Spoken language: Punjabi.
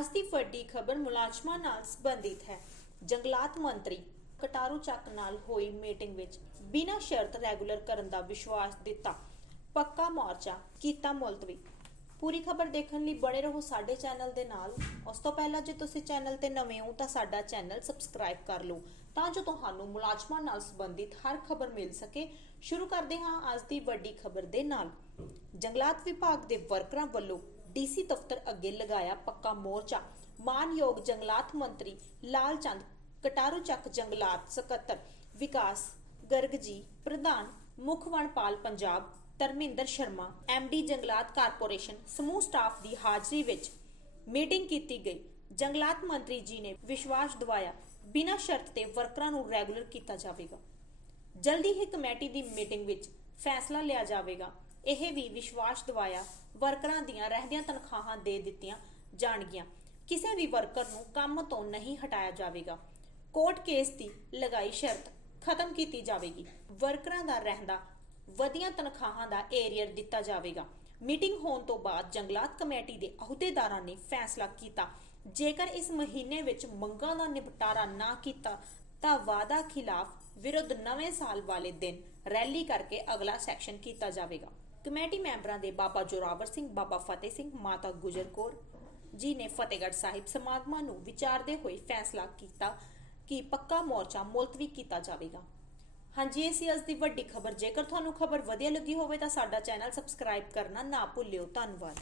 ਅੱਜ ਦੀ ਵੱਡੀ ਖਬਰ ਮੁਲਾਜ਼ਮਾਂ ਨਾਲ ਸੰਬੰਧਿਤ ਹੈ। ਜੰਗਲਾਤ ਮੰਤਰੀ ਕਟਾਰੂ ਚੱਕ ਨਾਲ ਹੋਈ ਮੀਟਿੰਗ ਵਿੱਚ ਬਿਨਾਂ ਸ਼ਰਤ ਰੈਗੂਲਰ ਕਰਨ ਦਾ ਵਿਸ਼ਵਾਸ ਦਿੱਤਾ। ਪੱਕਾ ਮੋਰਚਾ ਕੀਤਾ ਮੁਲਤਵੀ। ਪੂਰੀ ਖਬਰ ਦੇਖਣ ਲਈ ਬਣੇ ਰਹੋ ਸਾਡੇ ਚੈਨਲ ਦੇ ਨਾਲ। ਉਸ ਤੋਂ ਪਹਿਲਾਂ ਜੇ ਤੁਸੀਂ ਚੈਨਲ ਤੇ ਨਵੇਂ ਹੋ ਤਾਂ ਸਾਡਾ ਚੈਨਲ ਸਬਸਕ੍ਰਾਈਬ ਕਰ ਲਓ। ਤਾਂ ਜੋ ਤੁਹਾਨੂੰ ਮੁਲਾਜ਼ਮਾਂ ਨਾਲ ਸੰਬੰਧਿਤ ਹਰ ਖਬਰ ਮਿਲ ਸਕੇ। ਸ਼ੁਰੂ ਕਰਦੇ ਹਾਂ ਅੱਜ ਦੀ ਵੱਡੀ ਖਬਰ ਦੇ ਨਾਲ। ਜੰਗਲਾਤ ਵਿਭਾਗ ਦੇ ਵਰਕਰਾਂ ਵੱਲੋਂ ਡੀਸੀ ਦਫ਼ਤਰ ਅੱਗੇ ਲਗਾਇਆ ਪੱਕਾ ਮੋਰਚਾ। ਮਾਨਯੋਗ ਜੰਗਲਾਤ ਮੰਤਰੀ ਲਾਲ ਚੰਦ ਕਟਾਰੂ ਚੱਕ ਜੰਗਲਾਤ ਸਕੱਤਰ ਵਿਕਾਸ ਗਰਗ ਜੀ ਪ੍ਰਧਾਨ ਮੁੱਖ ਵਣਪਾਲ ਪੰਜਾਬ ਧਰਮਿੰਦਰ ਸ਼ਰਮਾ ਡੀ ਜੰਗਲਾਤ ਕਾਰਪੋਰੇਸ਼ਨ ਸਮੂਹ ਸਟਾਫ ਦੀ ਹਾਜ਼ਰੀ ਵਿੱਚ ਮੀਟਿੰਗ ਕੀਤੀ ਗਈ। ਜੰਗਲਾਤ ਮੰਤਰੀ ਜੀ ਨੇ ਵਿਸ਼ਵਾਸ ਦਿਵਾਇਆ, ਬਿਨਾਂ ਸ਼ਰਤ ਤੇ ਵਰਕਰਾਂ ਨੂੰ ਰੈਗੂਲਰ ਕੀਤਾ ਜਾਵੇਗਾ। ਜਲਦੀ ਹੀ ਕਮੇਟੀ ਦੀ ਮੀਟਿੰਗ ਵਿੱਚ ਫੈਸਲਾ ਲਿਆ ਜਾਵੇਗਾ। ਇਹ ਵੀ ਵਿਸ਼ਵਾਸ ਦਿਵਾਇਆ, ਵਰਕਰਾਂ ਦੀਆਂ ਰਹਿੰਦੀਆਂ ਤਨਖਾਹਾਂ ਦੇ ਦਿੱਤੀਆਂ ਜਾਣਗੀਆਂ। ਕਿਸੇ ਵੀ ਵਰਕਰ ਨੂੰ ਕੰਮ ਤੋਂ ਨਹੀਂ ਹਟਾਇਆ ਜਾਵੇਗਾ। ਕੋਰਟ ਕੇਸ ਦੀ ਲਗਾਈ ਸ਼ਰਤ ਖਤਮ ਕੀਤੀ ਜਾਵੇਗੀ। ਵਰਕਰਾਂ ਦਾ ਰਹਿੰਦਾ, ਵਧੀਆਂ ਤਨਖਾਹਾਂ ਦਾ ਏਰੀਅਰ ਦਿੱਤਾ ਜਾਵੇਗਾ। ਮੀਟਿੰਗ ਹੋਣ ਤੋਂ ਬਾਅਦ ਜੰਗਲਾਤ ਕਮੇਟੀ ਦੇ ਅਹੁਦੇਦਾਰਾਂ ਨੇ ਫੈਸਲਾ ਕੀਤਾ। ਜੇਕਰ ਇਸ ਮਹੀਨੇ ਵਿੱਚ ਮੰਗਾਂ ਦਾ ਨਿਪਟਾਰਾ ਨਾ ਕੀਤਾ, ਤਾਂ ਵਾਅਦਾ ਖਿਲਾਫ ਵਿਰੁੱਧ ਨਵੇਂ ਸਾਲ ਵਾਲੇ ਦਿਨ ਰੈਲੀ ਕਰਕੇ ਅਗਲਾ ਸੈਕਸ਼ਨ ਕੀਤਾ ਜਾਵੇਗਾ। ਕਮੇਟੀ ਮੈਂਬਰਾਂ ਦੇ ਬਾਬਾ ਜੋਰਾਵਰ ਸਿੰਘ, ਬਾਬਾ ਫਤਿਹ ਸਿੰਘ, ਮਾਤਾ ਗੁਜਰ ਕੌਰ ਜੀ ਨੇ ਫਤਿਹਗੜ੍ਹ ਸਾਹਿਬ ਸਮਾਗਮਾਂ ਨੂੰ ਵਿਚਾਰਦੇ ਹੋਏ ਫੈਸਲਾ ਕੀਤਾ ਕਿ ਪੱਕਾ ਮੋਰਚਾ ਮੁਲਤਵੀ ਕੀਤਾ ਜਾਵੇਗਾ। ਹਾਂਜੀ, ਇਹ ਸੀ ਅੱਜ ਦੀ ਵੱਡੀ ਖਬਰ। ਜੇਕਰ ਤੁਹਾਨੂੰ ਖਬਰ ਵਧੀਆ ਲੱਗੀ ਹੋਵੇ ਤਾਂ ਸਾਡਾ ਚੈਨਲ ਸਬਸਕ੍ਰਾਈਬ ਕਰਨਾ ਨਾ ਭੁੱਲਿਓ। ਧੰਨਵਾਦ।